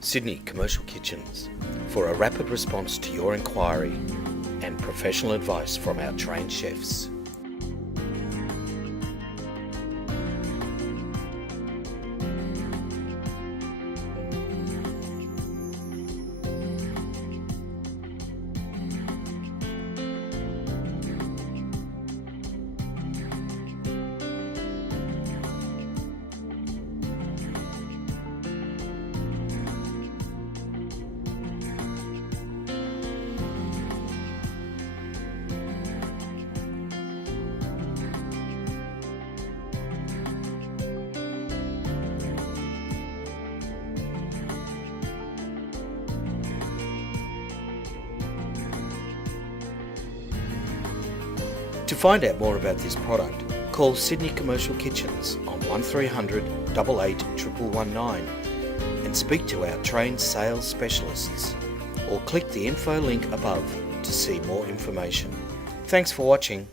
Sydney Commercial Kitchens, for a rapid response to your inquiry and professional advice from our trained chefs. To find out more about this product, call Sydney Commercial Kitchens on 1300 88 1119 and speak to our trained sales specialists, or click the info link above to see more information. Thanks for watching.